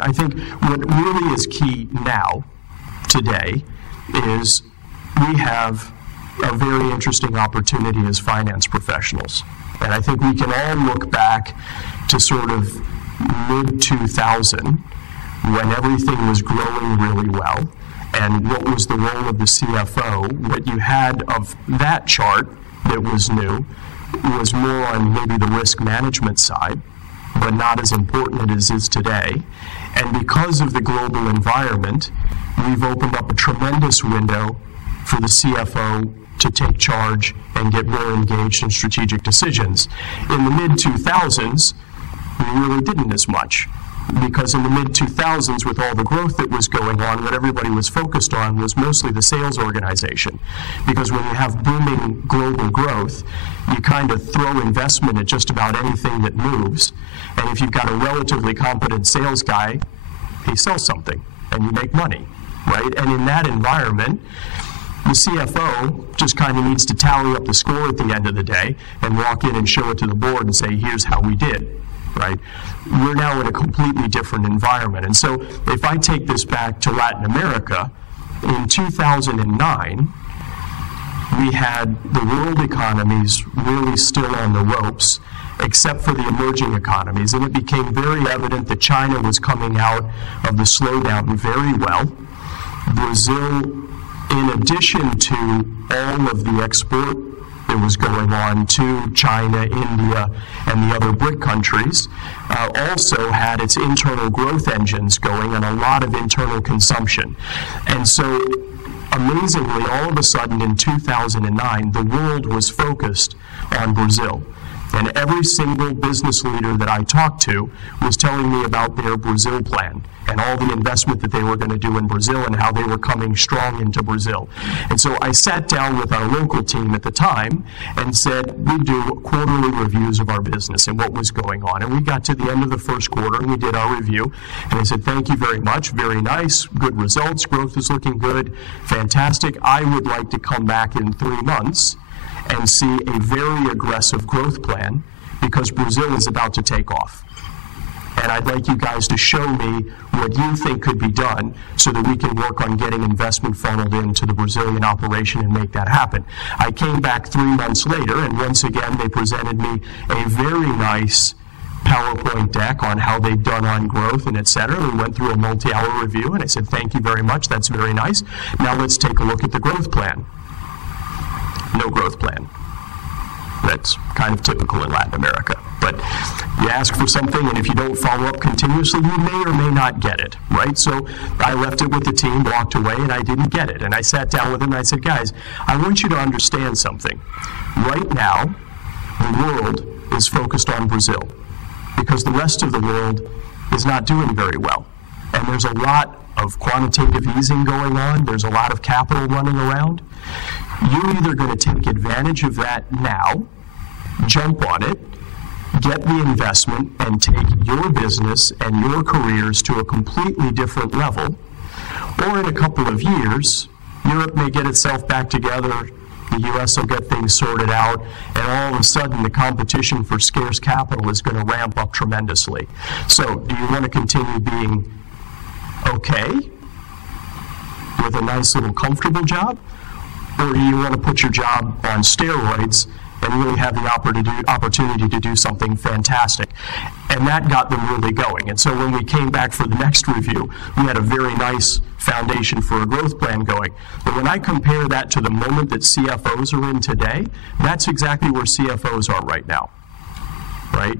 I think what really is key now, today, is we have a very interesting opportunity as finance professionals. And I think we can all look back to sort of mid-2000 when everything was growing really well. And what was the role of the CFO? What you had of that chart that was new was more on maybe the risk management side, but not as important as it is today. And because of the global environment, we've opened up a tremendous window for the CFO to take charge and get more engaged in strategic decisions. In the mid-2000s, we really didn't as much, because in the mid-2000s, with all the growth that was going on, what everybody was focused on was mostly the sales organization. Because when you have booming global growth, you kind of throw investment at just about anything that moves. And if you've got a relatively competent sales guy, he sells something, and you make money, right? And in that environment, the CFO just kind of needs to tally up the score at the end of the day and walk in and show it to the board and say, here's how we did, right? We're now in a completely different environment. And so if I take this back to Latin America, in 2009, we had the world economies really still on the ropes, except for the emerging economies. And it became very evident that China was coming out of the slowdown very well. Brazil, in addition to all of the export that was going on to China, India, and the other BRIC countries, also had its internal growth engines going and a lot of internal consumption. And so, amazingly, all of a sudden in 2009, the world was focused on Brazil. And every single business leader that I talked to was telling me about their Brazil plan and all the investment that they were going to do in Brazil and how they were coming strong into Brazil. And so I sat down with our local team at the time and said, we do quarterly reviews of our business and what was going on. And we got to the end of the first quarter and we did our review. And I said, thank you very much, very nice, good results, growth is looking good, fantastic. I would like to come back in 3 months and see a very aggressive growth plan, because Brazil is about to take off. And I'd like you guys to show me what you think could be done so that we can work on getting investment funneled into the Brazilian operation and make that happen. I came back 3 months later, and once again they presented me a very nice PowerPoint deck on how they'd done on growth and et cetera. We went through a multi-hour review, and I said, thank you very much, that's very nice. Now let's take a look at the growth plan. No growth plan. That's kind of typical in Latin America. But you ask for something, and if you don't follow up continuously, you may or may not get it, right? So I left it with the team, walked away, and I didn't get it. And I sat down with them, and I said, guys, I want you to understand something. Right now, the world is focused on Brazil, because the rest of the world is not doing very well. And there's a lot of quantitative easing going on. There's a lot of capital running around. You're either going to take advantage of that now, jump on it, get the investment, and take your business and your careers to a completely different level, or in a couple of years, Europe may get itself back together, the U.S. will get things sorted out, and all of a sudden the competition for scarce capital is going to ramp up tremendously. So, do you want to continue being okay with a nice little comfortable job? Or do you want to put your job on steroids and really have the opportunity to do something fantastic? And that got them really going. And so when we came back for the next review, we had a very nice foundation for a growth plan going. But when I compare that to the moment that CFOs are in today, that's exactly where CFOs are right now, right?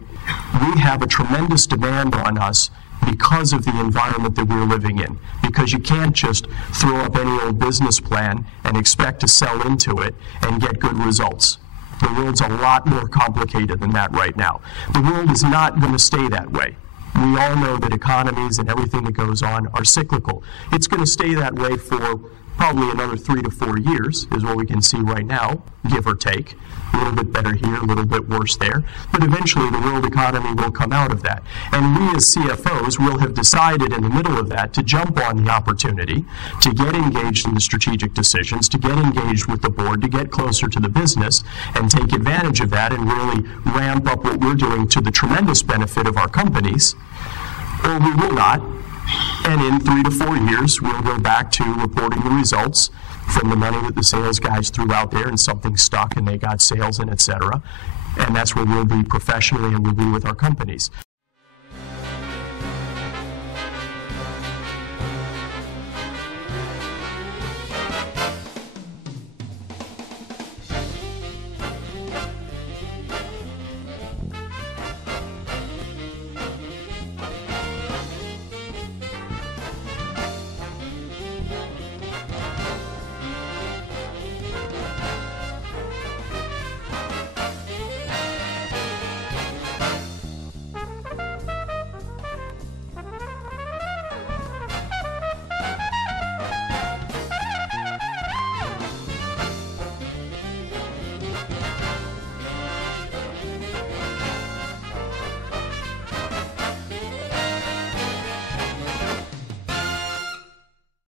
We have a tremendous demand on us because of the environment that we're living in. Because you can't just throw up any old business plan and expect to sell into it and get good results. The world's a lot more complicated than that right now. The world is not going to stay that way. We all know that economies and everything that goes on are cyclical. It's going to stay that way for probably another 3 to 4 years, is what we can see right now, give or take. A little bit better here, a little bit worse there. But eventually the world economy will come out of that. And we as CFOs will have decided in the middle of that to jump on the opportunity, to get engaged in the strategic decisions, to get engaged with the board, to get closer to the business, and take advantage of that and really ramp up what we're doing to the tremendous benefit of our companies. Or we will not, And in 3 to 4 years, we'll go back to reporting the results from the money that the sales guys threw out there and something stuck and they got sales and et cetera. And that's where we'll be professionally and we'll be with our companies.